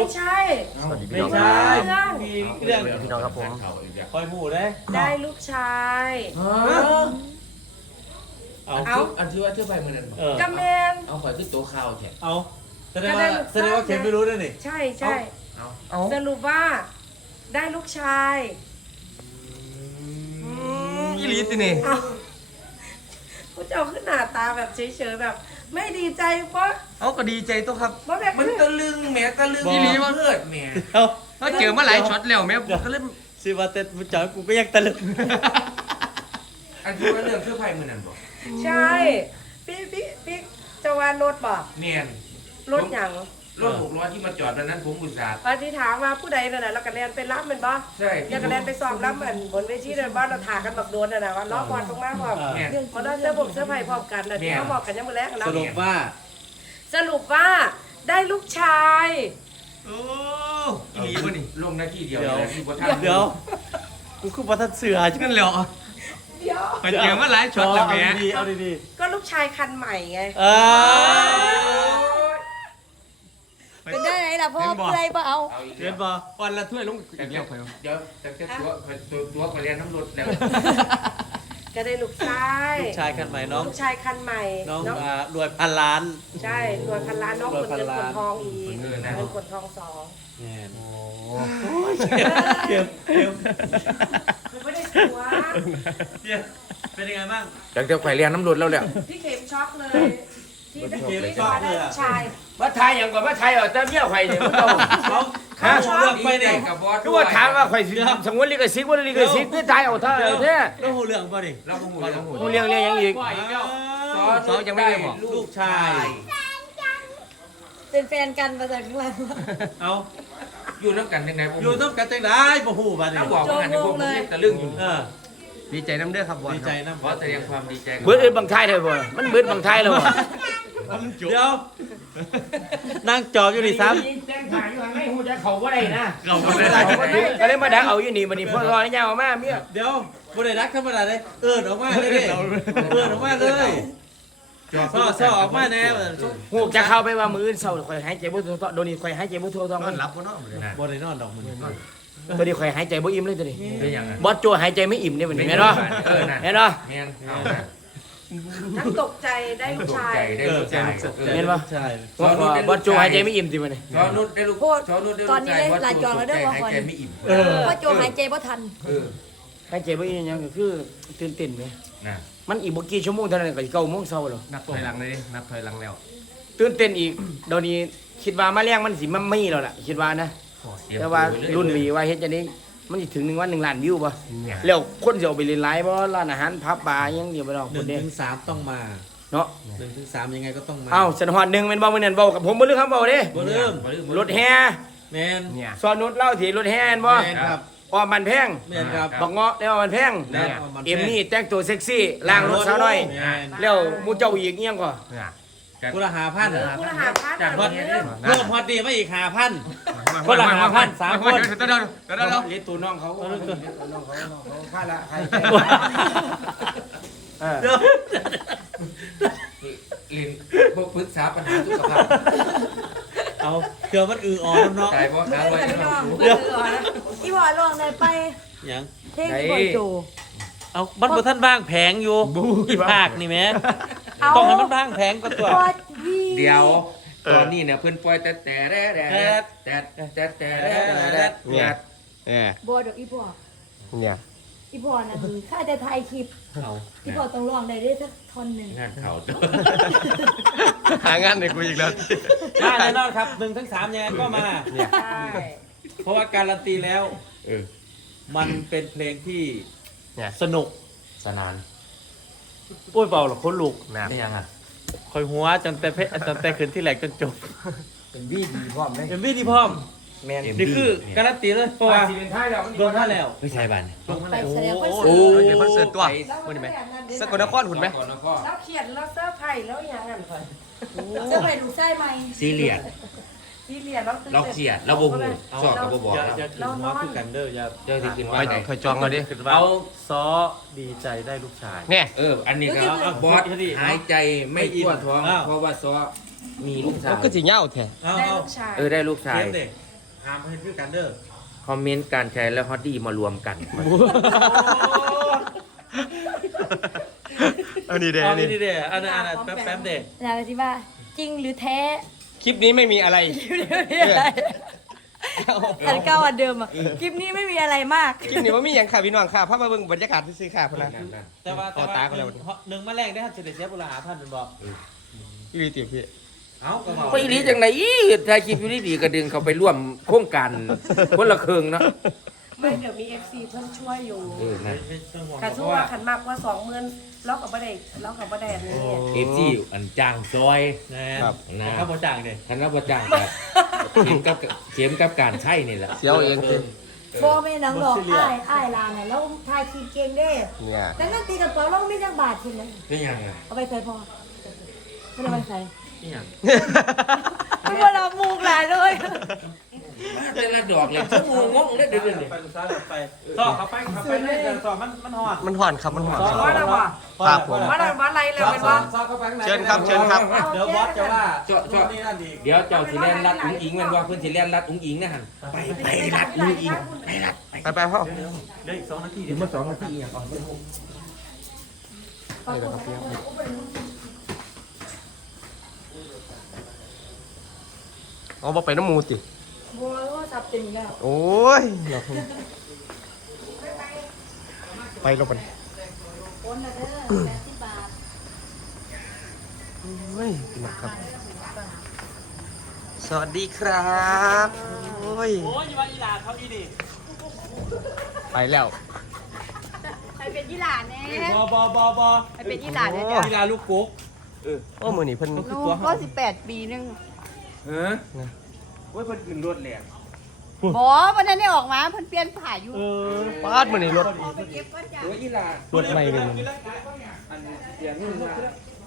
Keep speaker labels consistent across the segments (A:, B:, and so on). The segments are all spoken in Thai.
A: ไม่ใช่
B: สวัสดีพี่
C: ไม่
B: น้อง
C: ใช่
A: เรื่อง
C: มีเรื่อง
B: พี่น้องครับผม
C: คอยหูได้
A: ได้ลูกชาย
C: เอา
A: เอา
D: อันที่ว่าเที่ยวไปเมื่อนั้นบอก
A: กำแมน
D: เอาข่อยขึ้นโต๊ะข้าวแท้
C: เอาแสดงว่าเข็มไม่รู้ด้วยนี่
A: ใช่ใช่
B: เอา
A: สรุปว่าได้ลูกชาย
B: อีลีตินี่
A: เอาผู้เจ้าขึ้นหน้าตาแบบเฉยๆแบบ ไม่ดีใจเพราะ
B: เอาก็ดีใจตัวครับ
A: เพราะแบบ
D: มันตะลึงแหม่ตะลึง
B: อีหลีวะ
D: เพื่อนแหม่
C: เอา
B: เขาเจอมาหลายช็อตแล้วแม่ผมก็เลย
C: สิว่าแต่ผู้จ๋ากูก็ยังตะลึง
D: อันที่ว่าเรื่องเที่ยวไปเมื่อนั้นบอก
A: ใช่พี่จะวานรถบอก
D: เนียน
A: รถหยัง
D: รถ6 ล้อที่มาจอดวันนั้นผมอุตส่าห์
A: ปฏิถามว่าผู้ใดนั่นน่ะเรากระเรียนไปรับมันบ่
D: ใช่
A: อยากกระเรียนไปสอบรับมันบนเวทีนั่นบ่เราถ่ากันแบบโดนน่ะนะว่าล้อบอลตรงมาพร้อม
D: เนี่ย
A: มันได้เสื้อผมเสื้อไผ่พร้อมกันน่ะที่เขาบอกกันยังมื้อแรกนะ
C: สรุปว่า
A: สรุปว่าได้ลูกชาย
B: โอ้อีลีวะนี่
D: ลงหน้าที่เดียว
C: เดี๋ยว
D: ที่บ่ทัน
C: เดี๋ยวกูคือประทัดเสือ
B: นั่นแหละ
A: เดี๋ยว
B: ไปเจอมาหลายช็อตแล้วแม่
C: เอาดี
A: ก็ลูกชายคันใหม่ไง
C: ๆเออ
E: เป็นได้ไหนล่ะพ่อเพื่อยบ่เอา
D: เอาอีก
C: เห็
D: แล้
C: น
D: ว
C: ป่ะ
B: วันละถ้วยลงอีกแล้วไป
D: เดี๋ยวแต่ตัวข่อยเรียนน้ำรถแล้ว
A: ก็ได้ลูกชาย
C: ลูกชายกันใหม่น้อง
A: ลูกชายคันใหม่
C: น้องรวยพันล้าน
A: ใช่รวยพันล้านน้องคนเงินคนทองอีก
D: เออนะ
A: เงินคนทองสอง
C: แน่น
B: โอ้
C: เก็บ
A: คือไม่ได้ตัว
C: เป็นยังไงบ้าง
D: จากเที่ยวข่อยเรียนน้ำรถแล้วแหละ
A: พี่เข็มช็อกเลยที่ได้
C: พี่เข็ม
A: ได้
C: ช็อกเลยอะ
A: ลูกชาย
D: ว่าไทยอย่างก่อนว่าไทยเหรอแต่เมียข่อยเนี่ยมันเอา
C: เขาเขาเลือกไปเนี่ย
D: กับบอส
F: ก็ว่าถามว่าข่อยสิสงวนลิขสิทธิ์ว่าลิขสิทธิ์ที่ตายเอาเท่าไหร่แท้
C: แล้วหูเรื่องป่ะนี่
D: เราก็หูเราหู
F: กูเลี้ยงยังอีก
D: ซอยังไม่ได้บอก
C: ลูกชาย
E: เป็นแฟนกันมาจากข้างหลัง
C: เอา
D: อยู่น้ำกันยังไงผม
C: อยู่ต้องกันจังได้บ่หูป่ะนี่
D: ถ้าบอกว่าหันในพวกมึงเล่นตะลึงอยู่
C: เออ
B: ดีใจน้ำเด้อครับบอล
C: ดีใจนะ
D: ขอแสดงความดีใจ
F: เบิดอื่นบางไทยได้บ่มันเบิดบางไทยแล้วบ่
C: เดี๋ยวนั่งจอบอยู่นี่ซ้
F: แจ้งถ่ายอยู่ให้ฮู้จักเขาบ่ได้นะ
B: เราไม่ได้
F: ก็เลยมาดักเอาอยู่นี่บัดนี้พ่อรอให้ยาวมาเมีย
C: ำเดี๋ยวบ่ได้รักธรรมดาเลยเอิ้นออกมาเลยดิเอิ้นออกมาเลยซ่อออกมาแน่
F: ฮู้จักเข้าไปว่ามื้ออื่นเช้าข่อยหายใจบ่ทั่วโดนนี่ข่อยหายใจบ่ทั่วท้อง
B: นอนหลับก็นอนเลย
C: บ่ได้นอนดอกมัน
F: ตัวนี้ข่อยหายใจบ่อิ่มเลยตัวนี้
D: เป็นยังไง
F: บอสโจหายใจไม่อิ่มเนี่ยบัดนี้แม่นบ่
D: เออน่ะ
F: แม่นบ่
D: แม่น
A: ทั้งตกใจได้ลูก
D: ตก
A: ชาย
D: ใจได้ลูกชาย
F: เห็นปะ
C: ใช่
F: บอสโจหายใจไม่อิ่มสิบัดนี้
D: ชอนุชได้ลูกชอนุชได้ลูกชายว่าหายใจไม่อิ่ม
E: พ่อโจหายใจบ่ทัน
D: เออ
F: หายใจบ่อิ่มหยังก็คือตื่นเต้นแหม
D: นะ
F: มันอีกบ่กี่ชั่วโมงเท่านั้นก็สิ9โมงเช้าแล้ว
B: นับถอยหลังเลยนับถอยหลังแล้ว
F: ตื่นเต้นอีกเดี๋ยวนี้คิดว่ามาแรงมันสิมันไม่แล้วล่ะคิดว่านะแต่ว่ารุ่นนี้ว่าเฮ็ดจังนี้มันสิถึง1 วัน1 ล้านวิวบ่แล้วคนสิเอาไปเล่นไลฟ์บ่ร้านอาหารผับบาร์อิหยังเดียวบ่ดอกคนเด้
C: 1-3ต้องมา
F: เนาะ
C: 1-3ยังไงก็ต้องมา
F: เอ้าสันฮอด1แม่นบ่มื้อนั้นเว้ากับผมบ่ลืมคำเว้าเด้
C: บ่ลืม
F: รถแห่
C: แมน
B: เนี่ย
F: สอนนุชเล่าที่รถแห่แม่นบ่
C: แมนครับ
F: อ้อมมันแพง
C: แมนครับ
F: บักเงาะแล้วมันแพง
C: แม่นว่ามันแพง
F: เอ็มนี่แต่งตัวเซ็กซี่ล้างรถสาวน้อย
C: แม่น
F: แล้วหมูเจ้าอีกเงี้ยงก็
B: เนี่ย
C: กุละหาพัน
A: ผู้ละหาพัน
D: จาก
A: ห
D: วั
A: ม
D: น
A: ด
D: นี้
A: เรื่อง
C: เพิ่มพอดีมาอีก5,000 คนละ5,000 3 คน
B: เดี๋ยว
F: เลี้ยตัวน้องเขาน้องเขาค่าละใครเออ
C: เดี๋ยว
D: ลินพวกปรึกษาปัญหาสุขภาพ
C: เอาเกือมันอือออเนาะ
D: ตายเพราะหาไว้
E: เดี๋ยวอีบ่ลองได้ไป
C: หยัง
E: เพลงอีบ่โจ
C: เอาบันบ่ท่านบ้างแผงอยู่อีภาคนี่แหม
E: เอา
C: ต้องให้มันบ้างแผงก็ตัว
E: พอดี
D: เดี๋ยวตอนนี้เนี่ยเพิ่นปล่อยแต่เนี่ย
B: เนี่ย
E: บ่ดอกอีพ่อ
B: เนี่ย
E: อีพ่อน่ะข้าจะถ่ายคลิป
C: เอา
E: อีพ่อต้องร้องได้ด้วยสักท่อนหนึง
D: งานเข่าตัว
B: หางานในกูอีกแล้ว
C: มาแน่นอนครับ1-3ยังไงก็มา
B: เนี่ย
A: ใช่
C: เพราะว่าการันตีแล้ว
D: เออ
C: มันเป็นเพลงที่
B: เนี่ย
C: สนุก
D: สนาน
C: โอ้ยเบาหรอคนลูก
B: นะ
D: นี่ยังอ่ะ
C: คอยหัวจนแต่จนแต่คืนที่แหลกจนจบ
F: เป็นวีดีพร้อมเลย
C: เอ็มวีดีพร้อม
F: แมน
C: นี่คือการันตีเลยเพราะว่า
F: สิเป็นท้ายแล้ว
C: โดนท่าแล้ว
D: ไม่ใช่บ้าน
E: ไปแสดงคอน
C: โอ้
E: เสิร์ต
B: เดี๋ยวคอนเสิร์ตตัว
A: แล้ว
B: มันไหม
A: แบบนั้นเด้อ
B: สกลนครหุ่นไหม
A: แล้วเขียนแล้วเสื้อร์ไผ่แล้วอย่างนั้นก่อน
E: เสื้อไปลูกไส้ไหม
D: ซีเรียส
A: ที่เรียนแล้วตื่น
D: เรา
A: ต้น
D: เขียดเราบ่หูสอบกับบ่บอก
C: อย่าขึ้นหัวคือกันเด้ออย่า
D: เจ้าที่กิน
B: ไป
D: ว่าไง
B: คอยจองเอาดิ
C: ขึ้นว่า
D: เอา
C: ซอดีใจได้ลูกชาย
B: เนี่ย
D: อันนี้ก็บอสหายใจไม่ทั่วท้อง
C: อ้าว
D: เพราะว่าซอมีลูกชาย
B: ก็สิเง่าแท้
C: เอา
A: ได้
C: เอา
A: ลูกชาย
D: ได้ลูกชาย
C: เขียนดิห้ามให้คือกันเด้อ
D: คอมเมนต์การแชร์และฮอตดี้มารวมกัน
B: เอานี่เด้
C: เอา
B: นี่
C: นี่เด้อันนั้นแป๊บเด้
E: แล้วสิว่าจริงหรือแท้
B: คลิปนี้ไม่มีอะไร
E: ไม่มีอะไรอันเก่าอันเดิมอ่ะคลิปนี้ไม่มีอะไรมาก
B: คลิปนี้ว่ามีอย่างค่ะพี่น้องค่ะพามาเบิ่งบรรยากาศซื้อๆค่ะพุ่นละ
C: แต่ว่า
B: ต่อตากันแล้ว
C: หนึ่งมาแรกได้ท่านเฉลี่ยเสียบุรหาท่านเป็นบอก
B: อีหลีติพี่
C: เอ้ากระเป๋า
D: ไปอีหลีจังไหนถ่ายคลิปอยู่ดีๆก็ดึงเขาไปร่วมโครงการคนละครึ่งเนาะ
A: ไม่เดี๋ยวมี FC เพิ่นช่วยอยู่
D: นะ
A: ขันสู้ว่าขันมากกว่า20,000แล้วกับบ่ได้อันนี้
D: เอฟซีอันจ้างซอย
C: นะครับ
D: นะ
C: ข้าวโพดจ่างเนี่ย
D: ท่านรับประจ้างครับเข็มกับการใช่นี่แหละ
B: เสียวเองติ
E: บ่แม่นางดอกอ้ายลาเนี่ยแล้วทายคีเก่งเด้
B: เนี่ย
E: แต่นั่นตีกับเป๋าเราไม่จังบาททีนึง
D: นี่ยังไง
E: เอาไปใส่พอไม่ได้ไปใส่
D: นี่ยัง
E: ไม่ว่าเรามูกหลายเลย
D: เป็นละดอกเลยชั่วโมงงงเลยเดี๋ยว
C: ไปต่อเข้าไปเลยต่อมันหอด
B: มันห่อนครับมันห่อน
A: ว่าแล้วบ่
B: ครับผม
A: ว่าอะไรแล้วเป็นว่า
C: ซอเข้าไปข้างใน
B: เชิญครับเชิญครับ
C: เดี๋ยวบอสจะว่า
D: เจาะ
C: นี่นั่นอีก
D: เดี๋ยวเจ้าสิแลนรัดอุ้งอิงแมันว่าเพิ่นสิแลนรัดอุ้งอิงนะฮันไปรัดอุ้งอิงไปรัดไป
B: ไปพ่อ
C: เดี๋ยวอีก2 นาที
D: ถึงมา2 นาทีอย่างก่อน
B: นี่แหละครับพี่เอาบ่ไปน้ำหมูติ
E: บัวก็จับเต็มแล้ว
B: โอ้ยเราคงไปลงไป
E: คนละเด้อ80 บาท
B: เฮ้ยพี่น้องครับ สวัสดีครับโอ้ย
C: โอ้ยมาอีหลาเขาอีดิ
B: ไปแล้ว
E: ใครเป็นยี่หลาแน่
C: บอ
E: ใครเป็นยี่หลาเนี่ย
C: อีหลาลูกกุ๊ก
B: โอ้มือนี่เพิ่น
E: ลูกก็18 ปีนึง
D: ฮะ
C: เว้ยเพิ่นขึ้นรถแหลก
E: บอวันนั้นได้ออกมาเพิ่นเปลี่ยนผ่าอยู่
B: ปาดมือนี่รถ
E: พอไปเก็บก็จ้ะ
D: โอ้ยอีหลาร
B: ถใหม่เลย
C: อันเสียงนี่นะ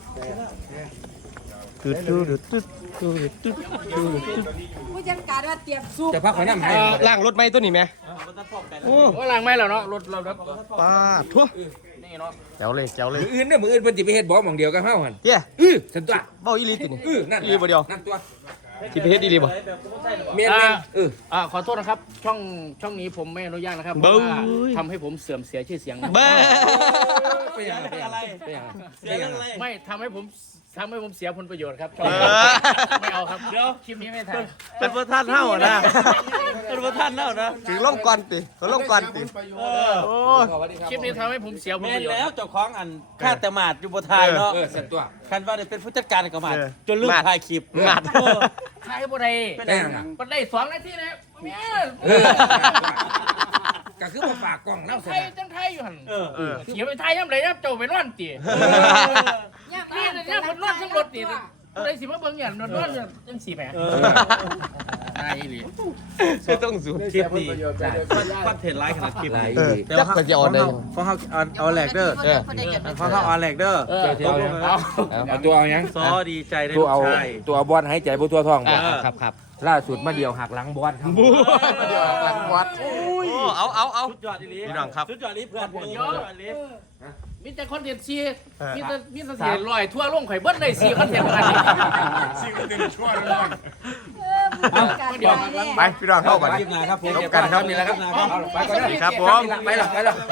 B: ตึ๊ดตึ๊ดตึ๊ดตึ๊ดตึ๊ดตึ๊ดตึ๊ด
E: ผู้จัดการว่าเตรียมซุป
D: จะพักไว้น้ำให้
B: ล่างรถไหมตัวนี้ไหม
C: มันต้องพร้อมกัน
B: โอ้
F: โอ้ล้างไม่แล้วเนาะรถเราครับ
B: ปาดทั่ว
F: นี่เนาะ
B: แจ๋วเลยแจ๋วเลย
D: มืออื่นเนี่ยมืออื่นเพิ่นสิไปเฮ็ดบ่หม่องเดียวกับเฮาหั่น
B: เย้
D: สันตัว
B: เบ้าอีหลีตินี่
D: นั่น
B: อีหลีบ่เดียว
D: นั่นตัว
B: ที่ไปเฮ็ดอีหลีบ่
D: เมียน
F: ขอโทษนะครับช่องนี้ผมไม่อนุญาตนะครับเพ
B: เบ้
F: ราะ
B: ย
F: ว่าทำให้ผมเสื่อมเสียชื่อเสียง
B: เบ้
D: ไปยัง
C: อะไร
D: ไปยัง
C: เสียเรื่องอะไร
F: ไม่ทำให้ผมเสียผลประโยชน์ครับช่อง
B: เอ
F: นี้
B: อ
F: ไม่เอาครับเดี๋ยวคลิปนี้ไม่ถ่าย
C: เป็นประธานเท่านะเป็นประธานเท่านะ
B: ถึงล่มก่อนติเขาล่มก่อนติโอ้
F: คลิปนี้ทำให้ผมเสียผล
C: แม่
F: ประโยช
C: แล้ว
F: น์
C: เจ้าของอันค่าแต่หมาดอยู่บนไทยเนาะ
D: สันตัว
C: คันว่าได้เป็นผู้จัดการกับหมาดจนลืมถ่ายคลิป
B: งัด
F: ถ่ายบ่ได้
D: ได้ยัง
F: มันได้2 นาทีเลยแม่
D: ก็คือมาฝากกล่องแล้ว
F: ไท
D: สิ
F: ยจังไทยอยู่หั่น
C: เออ
F: เสียไปไทยยามใดยามเจ้าไปนอนตินี่เนี่ยมันนอนทั้งรถติได้สิมาเบิ่งหยังนอนจังสิแหมใช่อีหลี
B: ไม่ต้องสูญ
C: คลิปนี้คอนเทนต์ไลฟ์ขนาดคลิปนี้
B: เออจักก็จะออนได้
C: เพราะเขาเอาแหลกเด้อเพราะเขาเอาแหลกเด้อ
D: เอาตัวเอายัง
C: ซอดีใจได้
D: ตัว
C: ลูก
D: เอา
C: ชาย
D: ตัวบอลหายใจบ่ตัวท้องบ่
B: ครับครับ
D: ล่าสุดมาเดียวหักหลังบอลครับ
B: เดี๋ยวหลังวัดโอ้เอา
C: สุดยอดอีหลี
B: พี่น้องครับ
C: สุดยอดอีหลีเพื่อนผมสุดยอดอีหลี
F: มีแต่คอนเทนต์ซีมีแต่เสียลอยทั่วโลกข่อยเบิ้ลได้4คอนเทนต์กันนี่
E: เดี๋ยว
B: ไปพี่น้องเข้ากัน
C: คลิปหน้าครับผม
B: พบกันครับ
D: นี่แหละครับ
C: ไปก่อน
B: ครับผม
D: ไปหรอ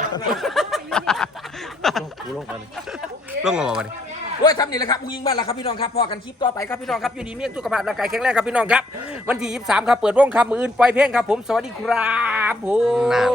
B: ลงมาวันนี้
D: โอ้ยทำนี่แหละครับผู้ยิงบ้านละครับพี่น้องครับพอกันคลิปต่อไปครับพี่น้องครับอยู่ดีเมียสุขภาพร่างกายแข็งแรงครับพี่น้องครับวันที่23ครับเปิดวงครับมืออื่นปล่อยเพลงครับผมสวัสดีครับผม